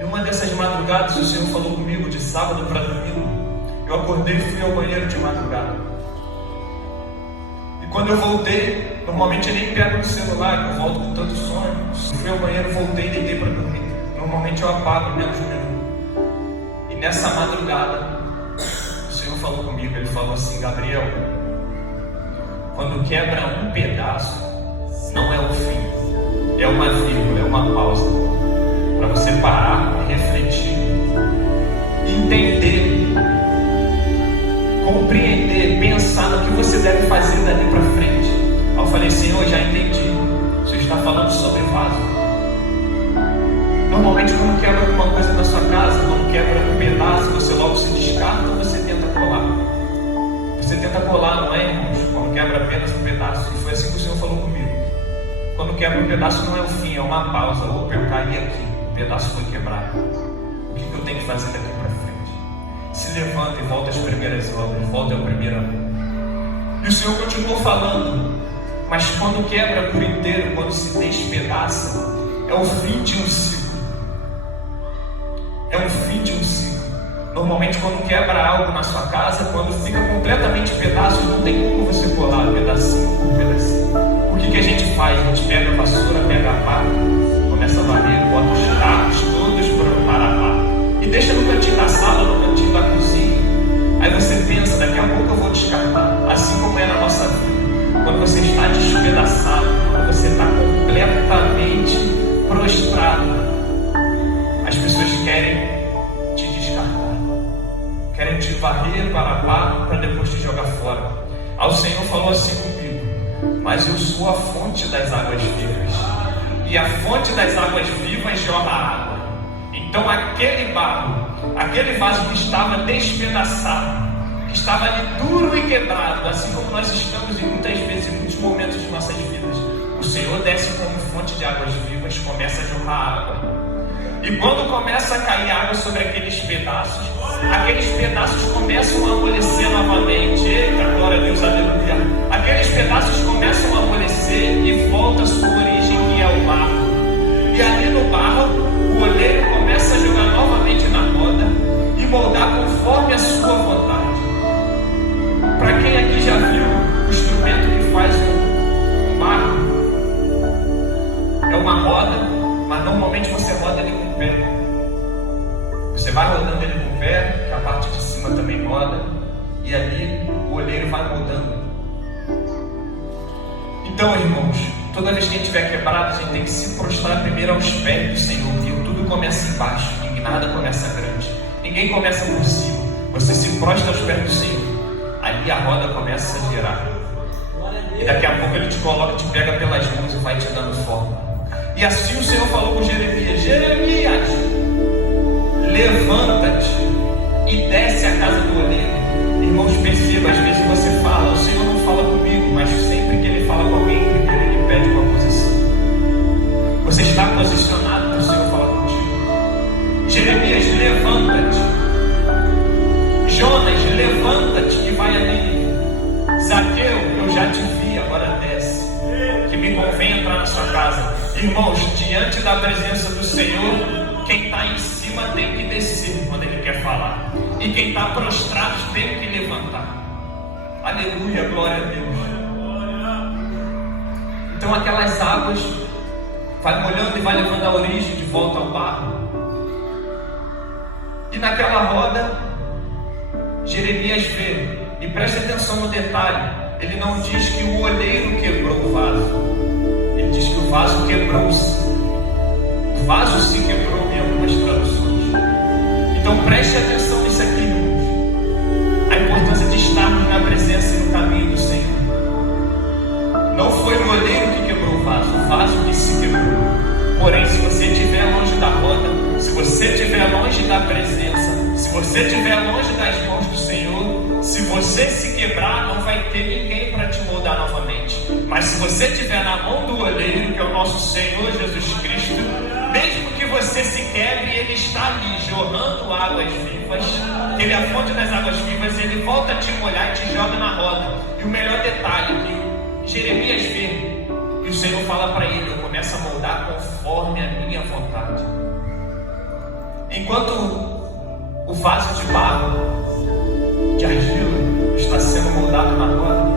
Em uma dessas madrugadas, o Senhor falou comigo de sábado para domingo. Eu acordei e fui ao banheiro de madrugada. E quando eu voltei, normalmente eu nem pego no celular, que eu volto com tanto sono. Fui ao banheiro, voltei e deitei para dormir. Normalmente eu apago menos de um minuto. E nessa madrugada, o Senhor falou comigo. Ele falou assim: Gabriel, quando quebra um pedaço, não é o fim, é uma vírgula, é uma pausa, para você parar e refletir, entender, compreender, pensar no que você deve fazer dali para frente. Aí eu falei: Senhor, já entendi, você está falando sobre vaso. Normalmente quando quebra alguma coisa na sua casa, quando quebra um pedaço, você logo se descarta ou você tenta colar? Você tenta colar, não é, irmãos? Quando quebra apenas um pedaço. E foi assim que o Senhor falou comigo. Quando quebra um pedaço não é o fim, é uma pausa. Opa, eu caí aqui, o pedaço foi quebrado. O que eu tenho que fazer daqui para frente? Se levanta e volta às primeiras obras, volta ao primeiro amor. E o Senhor continuou falando: mas quando quebra por inteiro, quando se despedaça, é o fim de um ciclo. É um fim de um ciclo. Normalmente quando quebra algo na sua casa, quando fica completamente pedaço, não tem como você colar pedacinho por pedacinho. O que a gente faz? A gente pega a vassoura, pega a pá, começa a varrer, bota os tacos todos para a pá e deixa no cantinho da sala, no cantinho da cozinha. Aí você pensa: daqui a pouco eu vou descartar. Assim como é na nossa vida. Quando você está despedaçado, quando você está completamente prostrado, as pessoas querem te descartar, querem te varrer para pá, para depois te jogar fora. Aí o Senhor falou assim comigo: mas eu sou a fonte das águas vivas, e a fonte das águas vivas jorra água. Então aquele barro, aquele vaso que estava despedaçado, que estava ali duro e quebrado, assim como nós estamos em muitas vezes, em muitos momentos de nossas vidas, o Senhor desce como fonte de águas vivas, começa a jorrar água. E quando começa a cair água sobre aqueles pedaços começam a amolecer novamente. Eita, glória a Deus, aleluia. Aqueles pedaços começam a amolecer e volta à sua origem, que é o barro. E ali no barro, o oleiro começa a jogar novamente na roda e moldar conforme a sua vontade. Para quem aqui já viu o instrumento que faz o barro, é uma roda, mas normalmente você roda ele com o pé. Você vai rodando ele com o pé, que a parte de cima também roda, e ali o olheiro vai moldando. Então, irmãos, toda vez que a gente estiver quebrado, a gente tem que se prostrar primeiro aos pés do Senhor, porque tudo começa embaixo, e nada começa grande. Ninguém começa por cima. Você se prostra aos pés do Senhor, ali a roda começa a girar. E daqui a pouco ele te coloca, te pega pelas mãos e vai te dando forma. E assim o Senhor falou com Jeremias: Jeremias, levanta-te e desce a casa do oleiro. Irmãos, perceba, às vezes você fala, o Senhor não fala comigo, mas sempre que Ele fala com alguém, primeiro Ele pede uma posição. Você está posicionado para o Senhor falar contigo. Jeremias, levanta-te. Jonas, levanta-te e vai a Nínive. Zaqueu, eu já te vi, agora desce, que me convém entrar na sua casa. Irmãos, diante da presença do Senhor, quem está em cima tem que descer quando Ele quer falar, e quem está prostrado tem que levantar. Aleluia, glória a Deus. Então aquelas águas vai molhando e vai levando a origem de volta ao barro. E naquela roda, Jeremias vê, e preste atenção no detalhe, ele não diz que o oleiro quebrou o vaso, ele diz que o vaso quebrou-se. O vaso se quebrou em algumas traduções. Então preste atenção nisso aqui, irmãos. A importância de estarmos na presença e no caminho do Senhor. Não foi o oleiro que quebrou o vaso que se quebrou. Porém, se você estiver longe da roda, se você estiver longe da presença, se você estiver longe das mãos do Senhor, se você se quebrar, não vai ter ninguém para te moldar novamente. Mas se você estiver na mão do oleiro, que é o nosso Senhor Jesus Cristo, mesmo que você se quebre, Ele está ali jorrando águas vivas. Ele é a fonte das águas vivas. Ele volta a te molhar e te joga na roda. E o melhor detalhe que Jeremias vê, que o Senhor fala para ele: eu começo a moldar conforme a minha vontade. enquanto o vaso de barro, de argila, está sendo moldado na roda,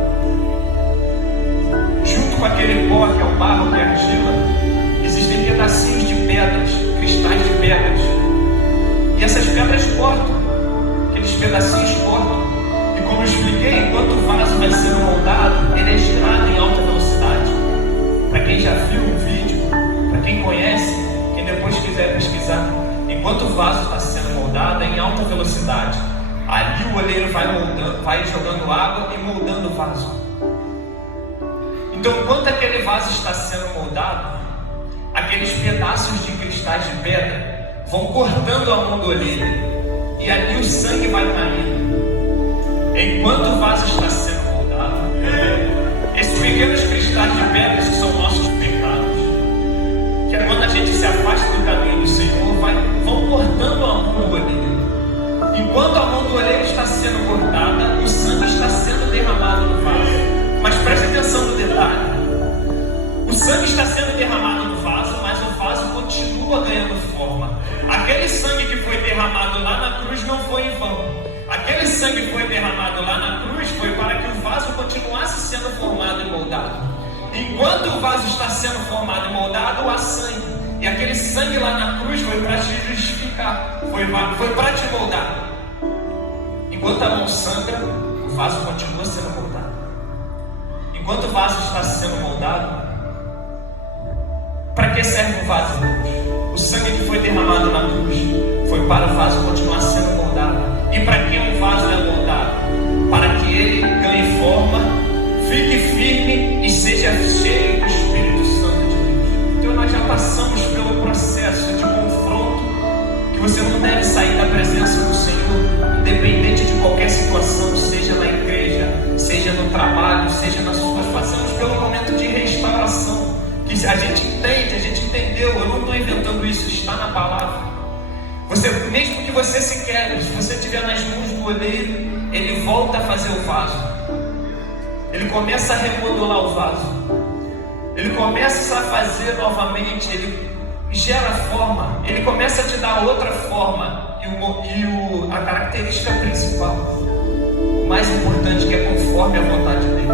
junto com aquele pó que é o barro, que é a argila, existem pedacinhos de pedras, cristais de pedras, e essas pedras cortam, aqueles pedacinhos cortam, e como eu expliquei, enquanto o vaso vai sendo moldado, ele é girado em alta velocidade. Para quem já viu o vídeo, para quem conhece, quem depois quiser pesquisar, enquanto o vaso está sendo moldado, é em alta velocidade. Ali o oleiro vai moldando, vai jogando água e moldando o vaso. Então, enquanto aquele vaso está sendo moldado, aqueles pedaços de cristais de pedra vão cortando a mão do oleiro, e ali o sangue vai caindo. Enquanto o vaso está sendo moldado, esses pequenos cristais de pedras que são nossos pecados, que é quando a gente se afasta do caminho do Senhor, vão cortando a mão do oleiro. Enquanto a mão do oleiro está sendo cortada, o sangue está sendo derramado no vaso. Mas preste atenção no detalhe: o sangue está sendo derramado no vaso, mas o vaso continua ganhando forma. Aquele sangue que foi derramado lá na cruz não foi em vão. Aquele sangue que foi derramado lá na cruz foi para que o vaso continuasse sendo formado e moldado. Enquanto o vaso está sendo formado e moldado, há sangue. E aquele sangue lá na cruz foi para te justificar, foi para te moldar. Enquanto a mão sangra, o vaso continua sendo moldado. Enquanto o vaso está sendo moldado, para que serve o vaso, irmãos? O sangue que foi derramado na cruz foi para o vaso continuar sendo moldado. E para que o vaso é moldado? Para que ele ganhe forma, fique firme e seja cheio do Espírito Santo de Deus. Então nós já passamos pelo processo de confronto, que você não deve sair da presença do Senhor, independente de qualquer situação, seja na igreja, seja no trabalho, seja nas suas. Passamos pelo momento de restauração, que a gente entende, a gente entendeu. Eu não estou inventando isso, está na palavra. Mesmo que você se quebre, se você estiver nas mãos do oleiro, ele volta a fazer o vaso. Ele começa a remodelar o vaso. Ele começa a fazer novamente. Ele gera forma. Ele começa a te dar outra forma. E a característica principal, o mais importante, que é conforme a vontade dele.